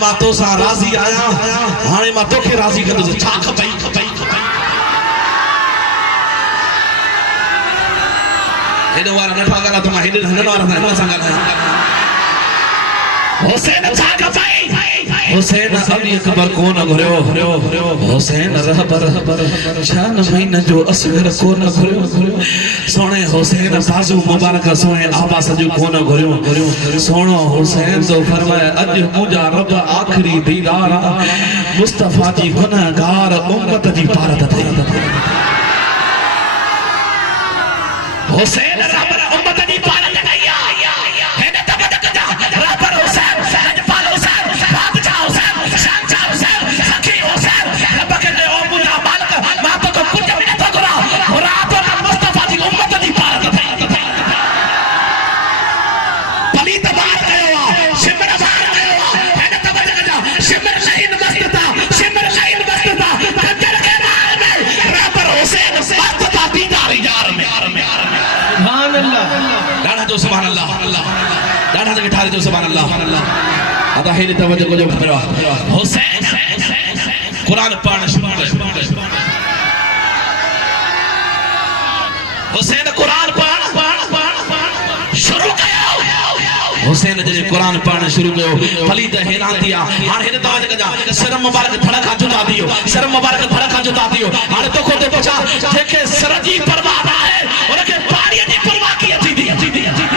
मां तो सा राज़ी आया हाणे मां तोखे राज़ी कंदुसि छा खपई हेॾो वारा नथा ॻाल्हायो त मां हेॾे हंधनि वारा सां ॻाल्हायां हुसैन छा खपई हुसैन अली अकबर कोन घुरियो हुसैन रहबर शान महीने जो असगर कोन घुरियो सोने हुसैन बाजू मुबारक सोने आवास जो कोन घुरियो सोनो हुसैन तो फरमाए अज मुजा रब आखिरी दीदार मुस्तफा जी गुनहगार उम्मत जी भारत थी हुसैन रहबर उम्मत जी भारत थी हेने तब तक जा रहबर हुसैन राजपाल हुसैन बादशाह हुसैन शाहजहां हुसैन सखी हुसैन रब के ने ओ मुजा मालिक मां तो कुछ भी न तो करा रात और मुस्तफा जी उम्मत जी भारत थी पलीत बार कयो शिमर बार कयो हेने तब तक जा शिमर नहीं मस्तता शिमर नहीं मस्तता कंजर के नाल में रहबर हुसैन मस्तता दीदार यार में सुभान अल्लाह दादा जो सुभान अल्लाह दादा के ठारे जो सुभान अल्लाह अदा हेली तवज्जो को जो करो हुसैन कुरान पढ़ना शुरू कर हुसैन कुरान पढ़ शुरू कयो हुसैन जे कुरान पढ़ना शुरू कयो फली त हैरान थिया हां हेने तवज्जो कजा सर मुबारक थड़ का जुदा दियो सर मुबारक थड़ का जुदा दियो हां तो को ते पूछा जेके सर जी परवाह है उनके पानी जी परवाह की